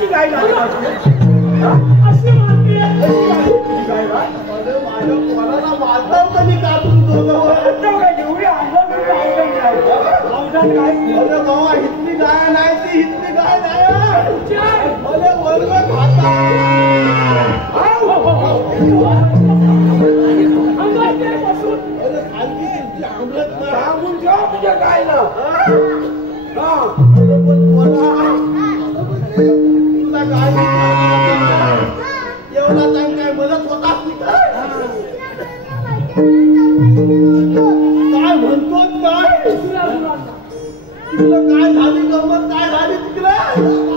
कशी गाय झाली अशी म्हणते गाय माझ्या कोणाला मारताव कधी का तुम्ही दोघं काय जेवढी आवडत काय अरे बाबा इतनी गाय नाही ती इतनी गाय नाही अरे वर्ग खाता अरे खालची तुमची आंबलत ना सांगून ठेवा तुझ्या काय ना तुला काय एवढा टाइम काय मदत होता काय म्हणतो काय तुला काय झाली गमत काय झाली तिकडे